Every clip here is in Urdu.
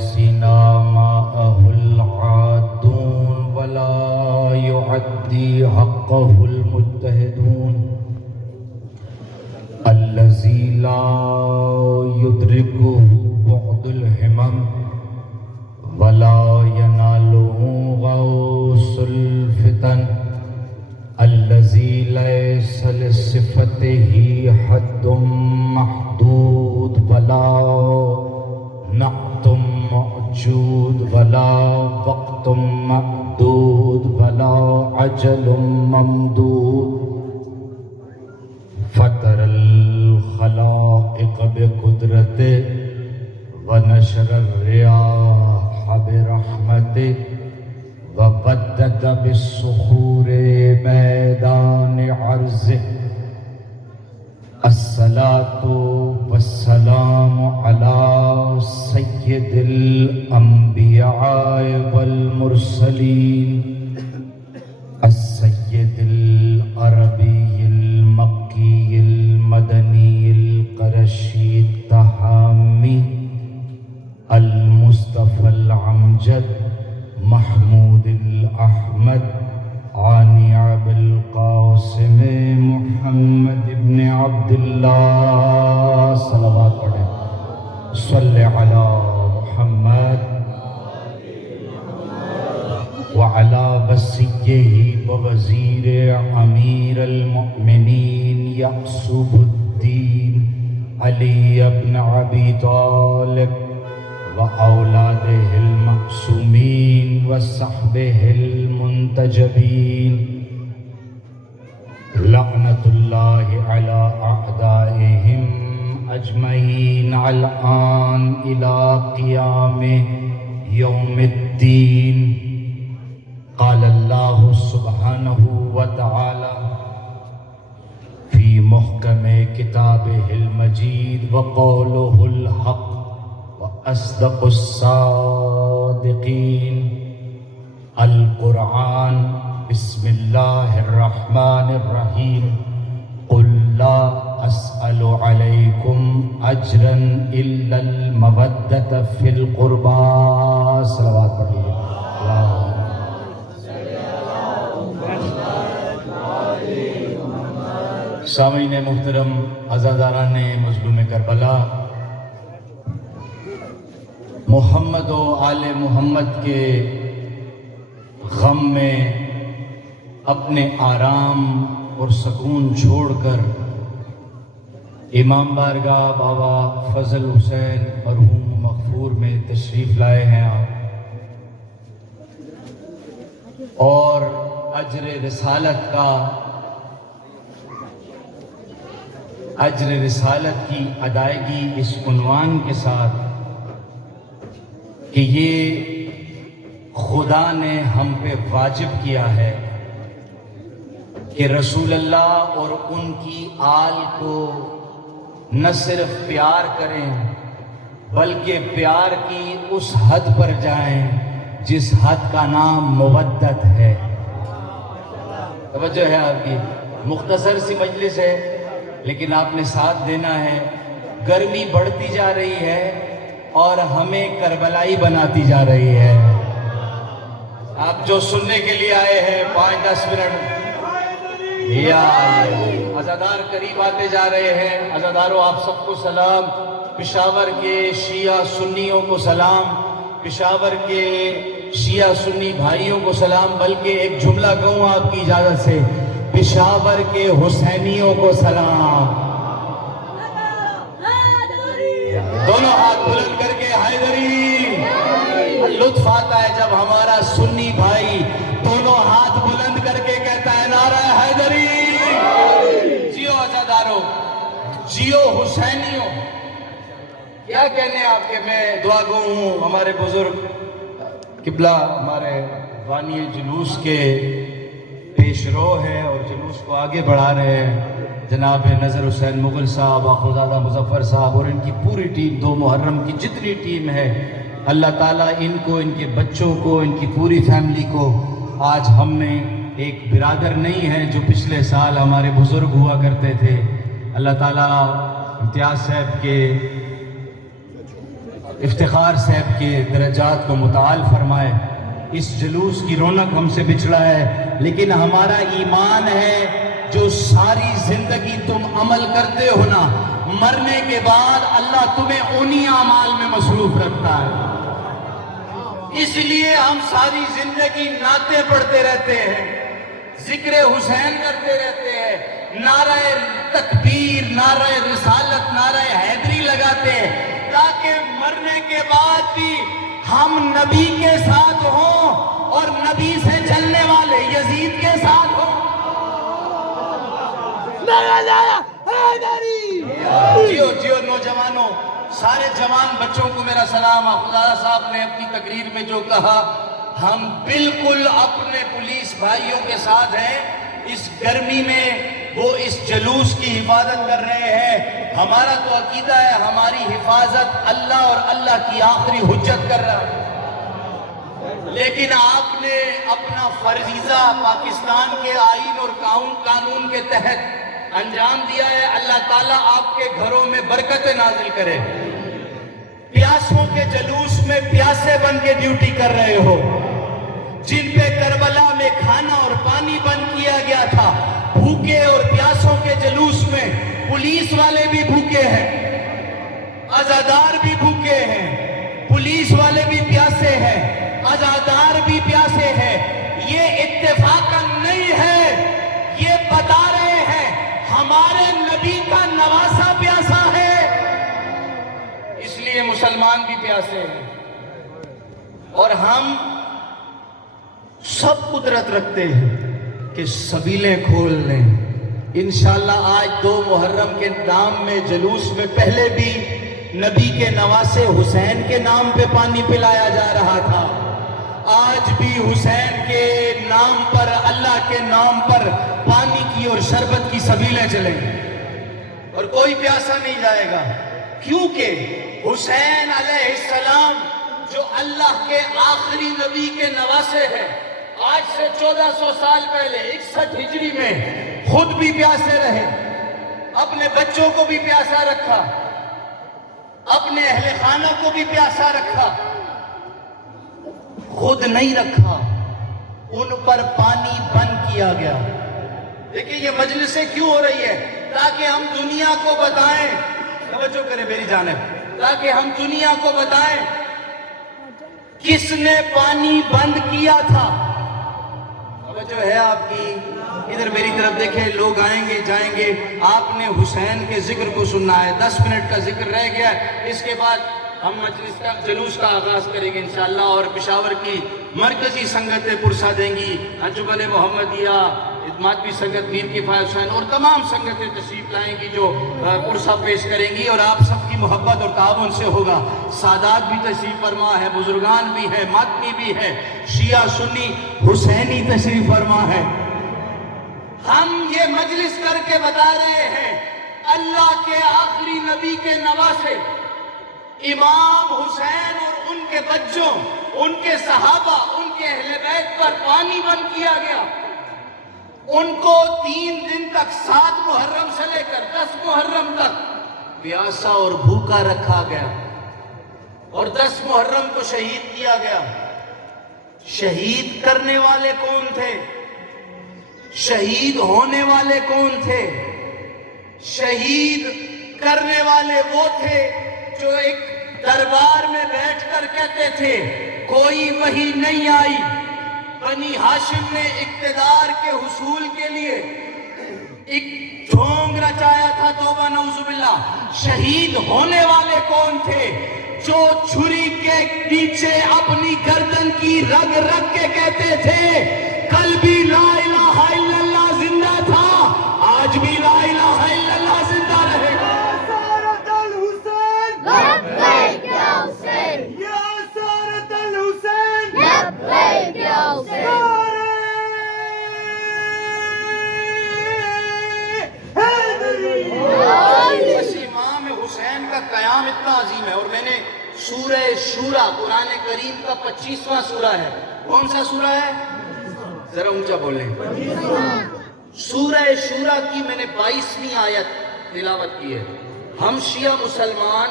يحصينا ماءه العادون ولا يعدي حقه المجتهدون الذي لا يدركه بعد الهمم ولا يناله غوص الفتن الذي ليس لصفته حد محدود ولا نعت موجود ولا وقت معدود ولا عجل ممدود فطر الخلائق بقدرته ونشر الرياح برحمته وبدد بالصخور میدان عرضه الصلاة والسلام على سيد الأنبياء والمرسلين السيد العربي المكي المدني القرشي التهامي المصطفى الأمجد محمود الأحمد عاني أبي القاسم محمد بن عبد الله صلوات پڑھیں صلی علی محمد وعلى وصيه ووزير أمير المؤمنين يعصب الدين علي بن أبي طالب وأولاده المعصومين وصحبه المنتجبين لعنة الله على أعدائهم أجمعين الآن إلى قيام يوم الدين قال الله سبحانه وتعالى في محكم كتابه المجيد وقوله الحق وأصدق الصادقين القرآن بسم الله الرحمن الرحيم قل لا أسأل عليكم أجرا إلا المودة في القربى صلوات پڑھیے سامعین محترم، عزاداران مظلوم کربلا، محمد و آل محمد کے غم میں اپنے آرام اور سکون چھوڑ کر امام بارگاہ بابا فضل حسین مرحوم مغفور میں تشریف لائے ہیں آپ، اور اجر رسالت کی ادائیگی اس عنوان کے ساتھ کہ یہ خدا نے ہم پہ واجب کیا ہے کہ رسول اللہ اور ان کی آل کو نہ صرف پیار کریں بلکہ پیار کی اس حد پر جائیں جس حد کا نام مودت ہے۔ توجہ ہے آپ کی، مختصر سی مجلس ہے لیکن آپ نے ساتھ دینا ہے۔ گرمی بڑھتی جا رہی ہے اور ہمیں کربلائی بناتی جا رہی ہے۔ آپ جو سننے کے لیے آئے ہیں 5-10 منٹ یا عزادار قریب آتے جا رہے ہیں۔ عزاداروں آپ سب کو سلام، پشاور کے شیعہ سنیوں کو سلام، پشاور کے شیعہ سنی بھائیوں کو سلام، بلکہ ایک جملہ کہوں آپ کی اجازت سے، پشاور کے حسینیوں کو سلام۔ دونوں ہاتھ بلند کر کے حیدری۔ لطف آتا ہے جب ہمارا سنی بھائی دونوں ہاتھ بلند کر کے کہتا ہے نعرہ حیدری۔ جیو عزاداروں، جیو حسینیوں، کیا کہنے آپ کے، میں دعا گو ہوں۔ ہمارے بزرگ قبلہ ہمارے بانی جلوس کے پیش رو ہے اور جلوس کو آگے بڑھا رہے ہیں، جناب نظر حسین مغل صاحب، آخرزادہ مظفر صاحب اور ان کی پوری ٹیم، 2 محرم کی جتنی ٹیم ہے، اللہ تعالیٰ ان کو، ان کے بچوں کو، ان کی پوری فیملی کو، آج ہم میں ایک برادر نہیں ہے جو پچھلے سال ہمارے بزرگ ہوا کرتے تھے، اللہ تعالیٰ امتیاز صاحب کے افتخار صاحب کے درجات کو متعال فرمائے۔ اس جلوس کی رونق ہم سے بچھڑا ہے، لیکن ہمارا ایمان ہے جو ساری زندگی تم عمل کرتے ہو نا، مرنے کے بعد اللہ تمہیں انہی اعمال میں مصروف رکھتا ہے۔ اس لیے ہم ساری زندگی نعتیں پڑھتے رہتے ہیں، ذکر حسین کرتے رہتے ہیں، نعرہ تکبیر، نعرہ رسالت، نعرہ حیدری لگاتے ہیں، تاکہ مرنے کے بعد بھی ہم نبی کے ساتھ ہوں اور نبی سے چلنے والے یزید کے ساتھ ہوں۔ جیو نوجوانوں، سارے جوان بچوں کو میرا سلام۔ خدا صاحب نے اپنی تقریر میں جو کہا، ہم بالکل اپنے پولیس بھائیوں کے ساتھ ہیں۔ اس گرمی میں وہ اس جلوس کی حفاظت کر رہے ہیں۔ ہمارا تو عقیدہ ہے ہماری حفاظت اللہ اور اللہ کی آخری حجت کر رہا ہے، لیکن آپ نے اپنا فریضہ پاکستان کے آئین اور قانون کے تحت انجام دیا ہے۔ اللہ تعالیٰ آپ کے گھروں میں برکت نازل کرے۔ پیاسوں کے جلوس میں پیاسے بن کے ڈیوٹی کر رہے ہو، جن پہ کربلا میں کھانا اور پانی بند کیا گیا تھا، بھوکے اور پیاسوں کے جلوس میں پولیس والے بھی بھوکے ہیں، عزادار بھی بھوکے ہیں، پولیس والے بھی پیاسے ہیں، عزادار بھی پیاسے ہیں۔ یہ اتفاقاً نہیں ہے، یہ بتا رہے ہیں ہمارے نبی کا نواسہ پیاسا ہے، اس لیے مسلمان بھی پیاسے ہیں۔ اور ہم سب قدرت رکھتے ہیں کہ سبیلیں کھول لیں۔ انشاءاللہ آج 2 محرم کے نام میں جلوس میں پہلے بھی نبی کے نواسے حسین کے نام پہ پانی پلایا جا رہا تھا، آج بھی حسین کے نام پر، اللہ کے نام پر پانی کی اور شربت کی سبیلیں چلیں اور کوئی پیاسا نہیں جائے گا، کیونکہ حسین علیہ السلام جو اللہ کے آخری نبی کے نواسے ہیں، آج سے 1400 سال پہلے 61 ہجری میں خود بھی پیاسے رہے، اپنے بچوں کو بھی پیاسا رکھا، اپنے اہل خانہ کو بھی پیاسا رکھا، خود نہیں رکھا، ان پر پانی بند کیا گیا۔ دیکھیں یہ مجلسیں کیوں ہو رہی ہے؟ تاکہ ہم دنیا کو بتائیں، توجہ کریں میری جانب، تاکہ ہم دنیا کو بتائیں کس نے پانی بند کیا تھا۔ توجہ ہے آپ کی؟ ادھر میری طرف دیکھیں، لوگ آئیں گے جائیں گے، آپ نے حسین کے ذکر کو سننا ہے۔ 10 منٹ کا ذکر رہ گیا، اس کے بعد ہم مجلس کا جلوس کا آغاز کریں گے انشاءاللہ، اور پشاور کی مرکزی سنگتیں پرسہ دیں گی، انجمن محمدیہ، ماتمی سنگت میر کفایت حسین اور تمام سنگتیں تشریف لائیں گی جو پرسہ پیش کریں گی، اور آپ سب کی محبت اور تعاون سے ہوگا۔ سادات بھی تشریف فرما ہے، بزرگان بھی ہے، ماتمی بھی ہے، شیعہ سنی حسینی تشریف فرما ہے۔ ہم یہ مجلس کر کے بتا رہے ہیں اللہ کے آخری نبی کے نواسے امام حسین اور ان کے بچوں، ان کے صحابہ، ان کے اہل بیت پر پانی بند کیا گیا، ان کو 3 دن تک 7 محرم سے لے کر 10 محرم تک پیاسا اور بھوکا رکھا گیا، اور 10 محرم کو شہید کیا گیا۔ شہید کرنے والے کون تھے؟ شہید ہونے والے کون تھے؟ شہید کرنے والے وہ تھے جو ایک دربار میں بیٹھ کر کہتے تھے کوئی وحی نہیں آئی۔ بنی ہاشم نے اقتدار کے حصول کے لیے ایک ڈھونگ رچایا تھا، توبہ نعوذ باللہ۔ شہید ہونے والے کون تھے؟ جو چھری کے نیچے اپنی گردن کی رگ رگ کے کہتے تھے کل بھی لا الہ الا اللہ زندہ تھا، آج بھی لا الہ الا اللہ زندہ رہے گا۔ لبیک یا حسین، یا سارت الحسین، لبیک یا حسین، بس امام حسین کا قیام اتنا عظیم ہے، اور میں نے سورہ شورا، قرآن کریم کا 25واں سورہ ہے۔ کون سا سورہ ہے؟ ذرا اونچا بولیں۔ سورہ شورا کی میں نے 22ویں آیت تلاوت کی ہے۔ ہم شیعہ مسلمان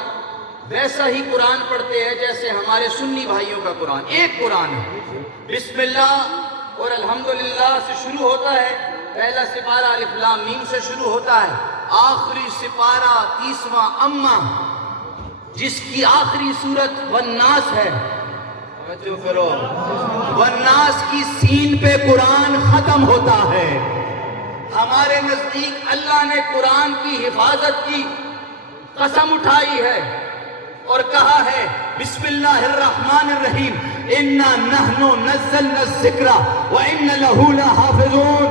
ویسا ہی قرآن پڑھتے ہیں جیسے ہمارے سنی بھائیوں کا قرآن. ایک قرآن ہے، بسم اللہ اور الحمدللہ سے شروع ہوتا ہے. پہلا سپارہ الف لام میم سے شروع ہوتا ہے. آخری سپارہ 30واں اما، جس کی آخری سورت والناس ہے. توجہ کرو، والناس کی سین پہ قرآن ختم ہوتا ہے. ہمارے نزدیک اللہ نے قرآن کی حفاظت کی قسم اٹھائی ہے اور کہا ہے بسم اللہ الرحمن الرحیم انا نحن نزلنا الذکر وَإِنَّ لَهُ لَحَافِظُونَ.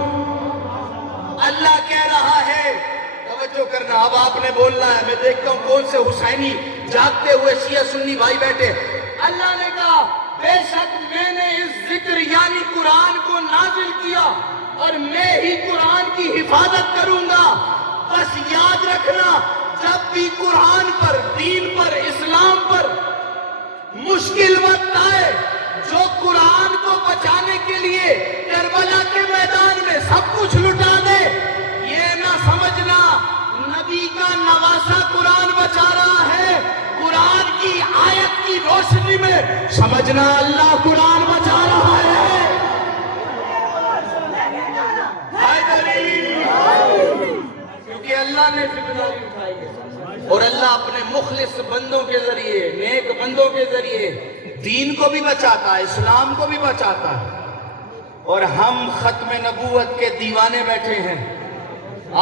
اللہ کہہ رہا ہے، توجہ کرنا، اب آپ نے بولنا ہے. میں دیکھتا ہوں کون سے حسینی جاگتے ہوئے شیعہ سنی بھائی بیٹھے. اللہ نے کہا بے شک میں نے اس ذکر یعنی قرآن کو نازل کیا اور میں ہی قرآن کی حفاظت کروں گا. بس یاد رکھنا، جب بھی قرآن پر، دین پر، اسلام پر مشکل وقت آئے، جو قرآن کو بچانے کے لیے کربلا کے میدان میں سب کچھ لٹا دے، یہ نہ سمجھنا نبی کا نواسا قرآن بچا رہا ہے. قرآن کی آیت کی روشنی میں سمجھنا اللہ قرآن بچا رہا ہے. کیونکہ اللہ نے ذمہ داری اٹھائی ہے اور اللہ اپنے مخلص بندوں کے ذریعے، نیک بندوں کے ذریعے دین کو بھی بچاتا ہے، اسلام کو بھی بچاتا ہے. اور ہم ختم نبوت کے دیوانے بیٹھے ہیں،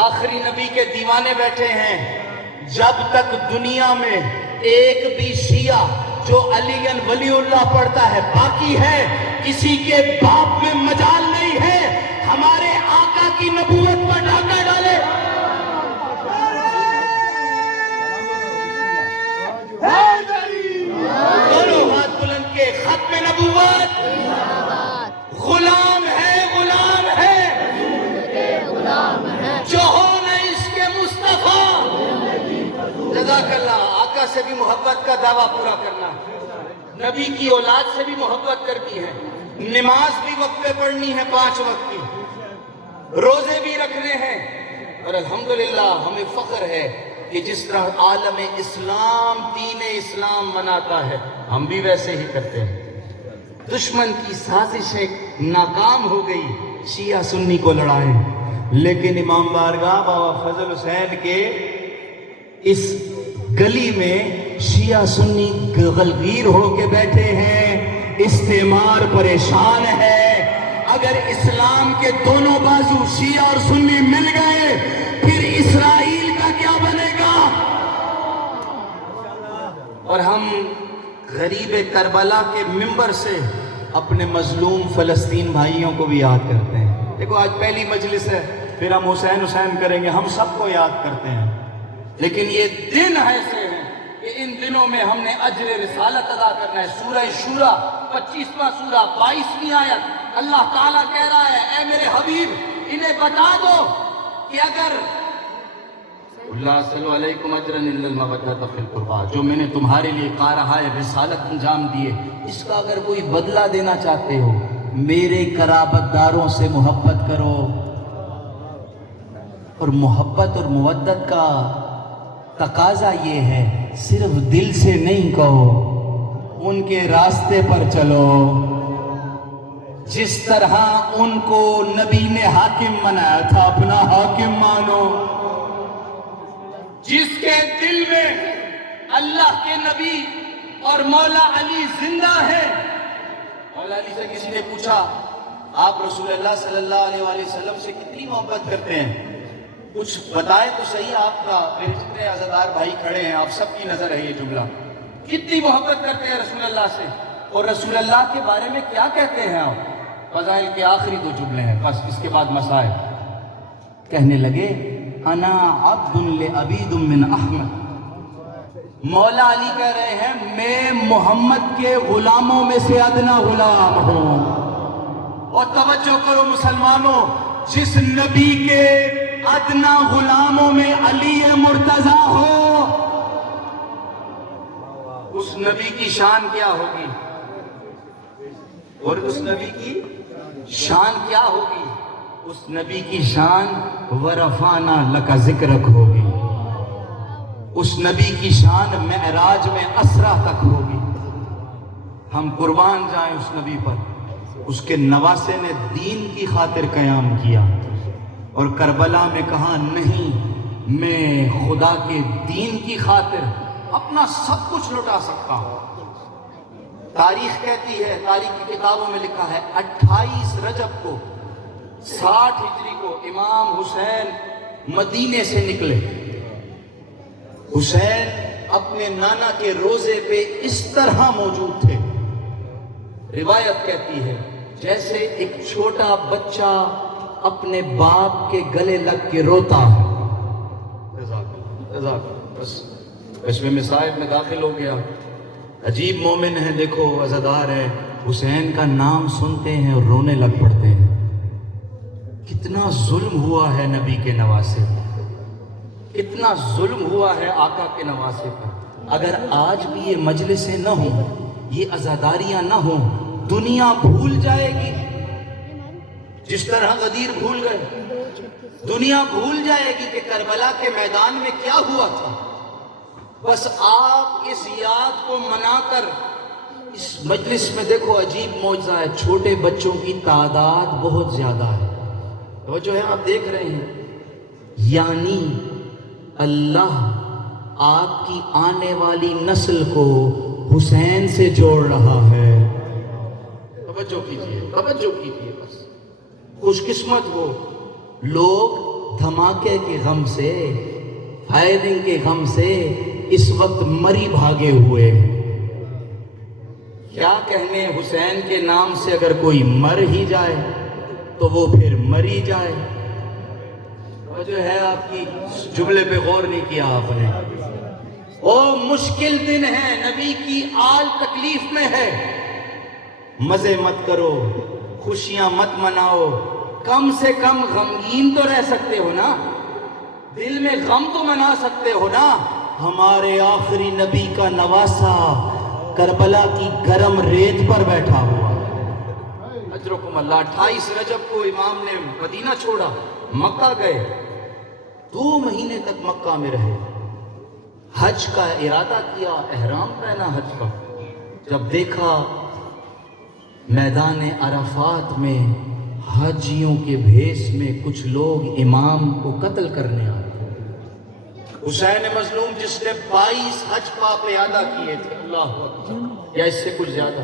آخری نبی کے دیوانے بیٹھے ہیں. جب تک دنیا میں ایک بھی شیعہ جو علی ولی اللہ پڑھتا ہے باقی ہے، کسی کے باپ میں مجال نہیں ہے ہمارے آقا کی نبوت پر ڈاکہ ڈالے. دونوں ہاتھ بلند کے ختم نبوت، غلام ہے، غلام ہے، جو ہو نہ اس کے مصطفیٰ. جزاک اللہ. آقا سے بھی محبت کا دعویٰ پورا کرنا ہے، نبی کی اولاد سے بھی محبت کرنی ہے، نماز بھی وقت پہ پڑھنی ہے 5 وقت کی، روزے بھی رکھنے ہیں. اور الحمدللہ ہمیں فخر ہے کہ جس طرح عالم اسلام دین اسلام مناتا ہے ہم بھی ویسے ہی کرتے ہیں. دشمن کی سازشیں ناکام ہو گئی، شیعہ سنی کو لڑائیں، لیکن امام بارگاہ بابا فضل حسین کے اس گلی میں شیعہ سنی غلغیر ہو کے بیٹھے ہیں. استعمار پریشان ہے. اگر اسلام کے دونوں بازو شیعہ اور سنی مل گئے پھر اسرائیل کا کیا بنے گا؟ اور ہم غریب کربلا کے منبر سے اپنے مظلوم فلسطین بھائیوں کو بھی یاد کرتے ہیں. دیکھو آج پہلی مجلس ہے، پھر ہم حسین حسین کریں گے، ہم سب کو یاد کرتے ہیں. لیکن یہ دن ایسے ہیں کہ ان دنوں میں ہم نے اجر رسالت ادا کرنا ہے. سورہ شورا 25واں سورہ 22ویں آیت، اللہ تعالیٰ کہہ رہا ہے اے میرے حبیب انہیں بتا دو کہ اگر اللہ صلی اللہ علیکم اجرن الا المودۃ فی القربى، جو میں نے تمہارے لیے قارہائے رسالت انجام دیے، اس کا اگر کوئی بدلہ دینا چاہتے ہو میرے قرابت داروں سے محبت کرو. اور محبت اور مودت کا تقاضا یہ ہے صرف دل سے نہیں کہو، ان کے راستے پر چلو. جس طرح ان کو نبی نے حاکم بنایا تھا اپنا حاکم مانو. جس کے دل میں اللہ کے نبی اور مولا علی زندہ ہے. مولا علی سے کسی نے پوچھا آپ رسول اللہ صلی اللہ علیہ وآلہ وسلم سے کتنی محبت کرتے ہیں، کچھ بتائیں تو صحیح. آپ کا میرے جتنے عزادار بھائی کھڑے ہیں آپ سب کی نظر ہے یہ جملہ، کتنی محبت کرتے ہیں رسول اللہ سے، اور رسول اللہ کے بارے میں کیا کہتے ہیں آپ؟ فضائل کے آخری 2 جملے ہیں بس، اس کے بعد مسائل. کہنے لگے انا عبد لعبید من احمد. مولا علی کہہ رہے ہیں میں محمد کے غلاموں میں سے ادنا غلام ہوں. اور توجہ کرو مسلمانوں، جس نبی کے ادنا غلاموں میں علی مرتضیٰ ہو اس نبی کی شان کیا ہوگی، اور اس نبی کی شان کیا ہوگی؟ اس نبی کی شان ورفعنا لک ذکرک ہوگی. اس نبی کی شان معراج میں اسرا تک ہوگی. ہم قربان جائیں اس نبی پر. اس کے نواسے نے دین کی خاطر قیام کیا اور کربلا میں کہا نہیں، میں خدا کے دین کی خاطر اپنا سب کچھ لٹا سکتا ہوں. تاریخ کہتی ہے، تاریخ کی کتابوں میں لکھا ہے 28 رجب کو 60 ہجری کو امام حسین مدینے سے نکلے. حسین اپنے نانا کے روزے پہ اس طرح موجود تھے، روایت کہتی ہے جیسے ایک چھوٹا بچہ اپنے باپ کے گلے لگ کے روتا ہے. بس کشمیر میں صاحب میں داخل ہو گیا. عجیب مومن ہے، دیکھو عزادار ہے، حسین کا نام سنتے ہیں اور رونے لگ پڑتے ہیں. کتنا ظلم ہوا ہے نبی کے نواسے پر، کتنا ظلم ہوا ہے آقا کے نواسے پر. اگر آج بھی یہ مجلسیں نہ ہوں، یہ عزاداریاں نہ ہوں، دنیا بھول جائے گی جس طرح غدیر بھول گئے. دنیا بھول جائے گی کہ کربلا کے میدان میں کیا ہوا تھا. بس آپ اس یاد کو منا کر اس مجلس میں دیکھو عجیب معجزہ ہے. چھوٹے بچوں کی تعداد بہت زیادہ ہے. وہ جو ہے آپ دیکھ رہے ہیں، یعنی اللہ آپ کی آنے والی نسل کو حسین سے جوڑ رہا ہے. توجہ کیجئے، توجہ کیجئے. بس خوش قسمت وہ لوگ دھماکے کے غم سے، فائرنگ کے غم سے اس وقت مری بھاگے ہوئے ہیں. کیا کہنے حسین کے نام سے اگر کوئی مر ہی جائے تو وہ پھر مری جائے. وہ جو ہے آپ کی جملے پہ غور نہیں کیا آپ نے. او مشکل دن ہے، نبی کی آل تکلیف میں ہے. مزے مت کرو، خوشیاں مت مناؤ، کم سے کم غمگین تو رہ سکتے ہو نا، دل میں غم تو منا سکتے ہو نا. ہمارے آخری نبی کا نواسا کربلا کی گرم ریت پر بیٹھا ہوا. اجرکم اللہ. 28 رجب کو امام نے مدینہ چھوڑا، مکہ گئے. 2 مہینے تک مکہ میں رہے. حج کا ارادہ کیا، احرام پہنا حج کا. جب دیکھا میدان عرفات میں حاجیوں کے بھیس میں کچھ لوگ امام کو قتل کرنے آئے. حسین مظلوم جس نے 22 حج پاپ ادا کیے تھے، اللہ اکبر، یا اس سے کچھ زیادہ.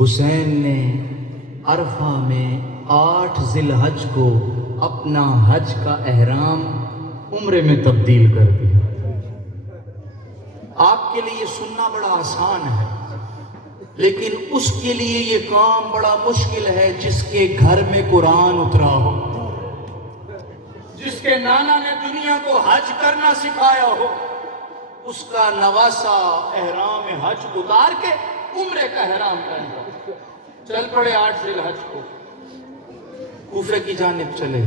حسین نے عرفہ میں 8 ذی الحج کو اپنا حج کا احرام عمرے میں تبدیل کر دیا. آپ کے لیے سننا بڑا آسان ہے، لیکن اس کے لیے یہ کام بڑا مشکل ہے جس کے گھر میں قرآن اترا ہو، جس کے نانا نے دنیا کو حج کرنا سکھایا ہو. اس کا نواسا احرام حج اتار کے عمرے کا احرام پہنتا. چل پڑے 8 ذی الحج کو، کوفے کی جانب چلے.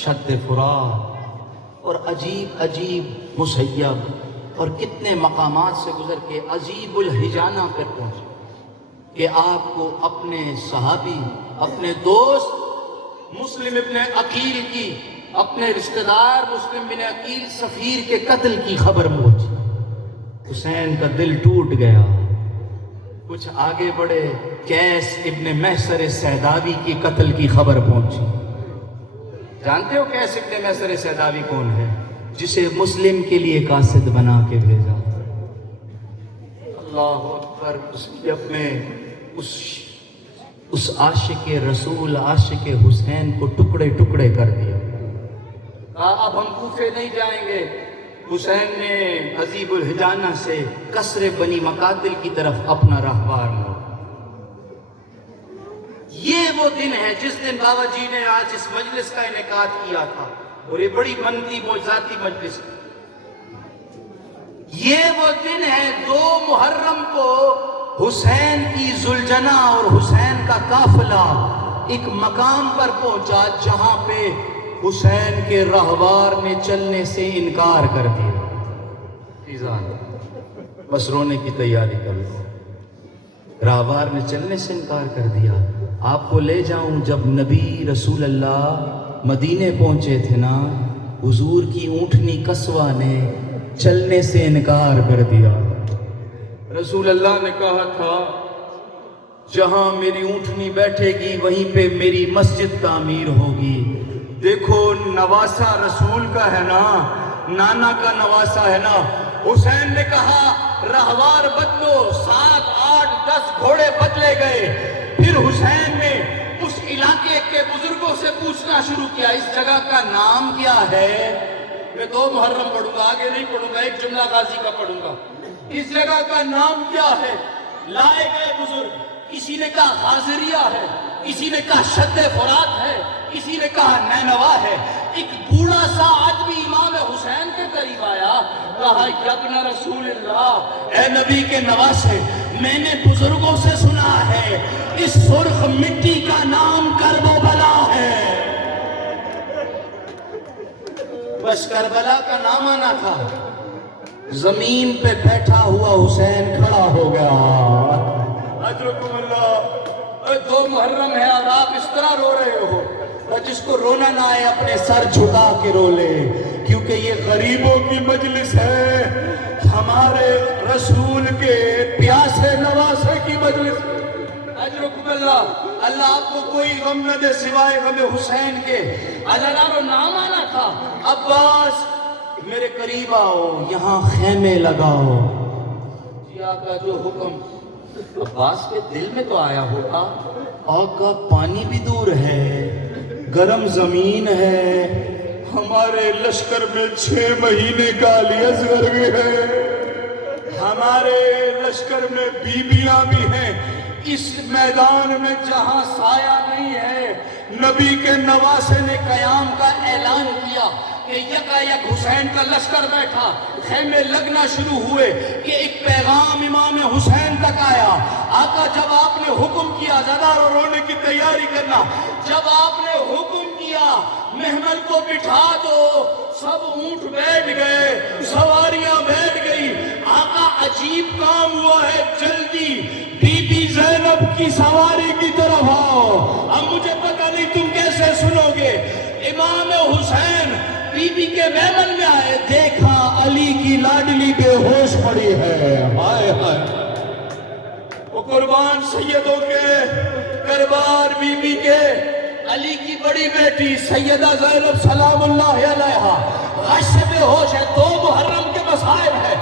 شد فرات اور عجیب عجیب مسیب اور کتنے مقامات سے گزر کے عجیب الحجانہ پر پہنچے کہ آپ کو اپنے صحابی، اپنے دوست مسلم ابن عقیل کی، اپنے رشتہ دار مسلم بن عقیل سفیر کے قتل کی خبر پہنچی. حسین کا دل ٹوٹ گیا. کچھ آگے بڑھے، قیس ابن محصر سیداوی کی قتل کی خبر پہنچی. جانتے ہو قیس ابن محصر سیداوی کون ہے؟ جسے مسلم کے لیے قاصد بنا کے بھیجا. اللہ اکبر. اس کی اپنے اس عاشق رسول، عاشق حسین کو ٹکڑے ٹکڑے کر دیا. اب ہم کوفے نہیں جائیں گے. حسین نے عذیب الحجانہ سے قصر بنی مقاتل کی طرف اپنا راہوار موڑا. یہ وہ دن ہے جس دن بابا جی نے آج اس مجلس کا انعقاد کیا تھا، اور یہ بڑی بنتی معجزاتی مجلس. یہ وہ دن ہے 2 محرم کو حسین کی زلجنہ اور حسین کا قافلہ ایک مقام پر پہنچا جہاں پہ حسین کے راہوار نے چلنے سے انکار کر دیا. بس رونے کی تیاری کر لو. راہوار نے چلنے سے انکار کر دیا. آپ کو لے جاؤں، جب نبی رسول اللہ مدینے پہنچے تھے نا حضور کی اونٹنی قصوہ نے چلنے سے انکار کر دیا۔ رسول اللہ نے کہا تھا جہاں میری اونٹنی بیٹھے گی وہیں پہ میری مسجد تعمیر ہوگی۔ دیکھو نواسا رسول کا ہے نا، نانا کا نواسا ہے نا۔ حسین نے کہا رہوار بدلو، 7 8 10 گھوڑے بدلے گئے۔ پھر حسین نے اس علاقے کے بزرگوں سے پوچھنا شروع کیا اس جگہ کا نام کیا ہے؟ میں 2 محرم پڑھوں گا، آگے نہیں پڑھوں گا، ایک جملہ غازی کا پڑھوں گا۔ اس جگہ کا نام کیا ہے؟ لائے گئے بزرگ، کسی نے کہا غازریہ ہے، کسی نے کہا شد فرات ہے، کسی نے کہا نینوا ہے۔ ایک بوڑھا سا آدمی امام حسین کے قریب آیا، کہا یابن رسول اللہ، اے نبی کے نواسے، میں نے بزرگوں سے سنا ہے اس سرخ مٹی کا نام کربلا ہے۔ بس کربلا کا نام آنا تھا۔ زمین پہ بیٹھا ہوا حسین کھڑا ہو گیا۔ اجرکم اللہ، 2 محرم ہے اور آپ اس طرح رو رہے ہو، اور جس کو رونا نہ آئے اپنے سر جھکا کے رو لے، کیونکہ یہ غریبوں کی مجلس ہے، ہمارے رسول کے پیاسے نواسے کی مجلس۔ اجرکم اللہ، اللہ آپ کو کوئی غم نہ دے سوائے غم حسین کے۔ اللہ نام آنا تھا، عباس میرے قریب آؤ، یہاں خیمے لگاؤ۔ جی آقا جو حکم۔ عباس کے دل میں تو آیا ہوگا آقا پانی بھی دور ہے، گرم زمین ہے، ہمارے لشکر میں 6 مہینے کا علی اصغر بھی ہے، ہمارے لشکر میں بیویاں بھی ہیں، اس میدان میں جہاں سایہ نہیں ہے۔ نبی کے نواسے نے قیام کا اعلان کیا کہ یکا یک حسین کا لشکر بیٹھا، خیمے لگنا شروع ہوئے کہ ایک پیغام امام حسین تک آیا۔ آقا جب آپ نے حکم کیا، زیادہ رونے کی تیاری کرنا، جب آپ نے حکم کیا محمل کو بٹھا دو، سب اونٹ بیٹھ گئے، سواریاں بیٹھ گئی۔ آقا عجیب کام ہوا ہے، جلدی بی بی زینب کی سواری کی طرف آؤ۔ اب مجھے پتہ نہیں تم کیسے سنو گے۔ امام حسین بی بی کے محمل میں آئے، دیکھا علی کی لاڈلی بے ہوش پڑی ہے۔ ہائے ہائے، وہ قربان سیدوں کے دربار بی بی کے، علی کی بڑی بیٹی سیدہ زینب سلام اللہ علیہا غش سے بے ہوش ہے۔ 2 محرم کے مصائب ہے۔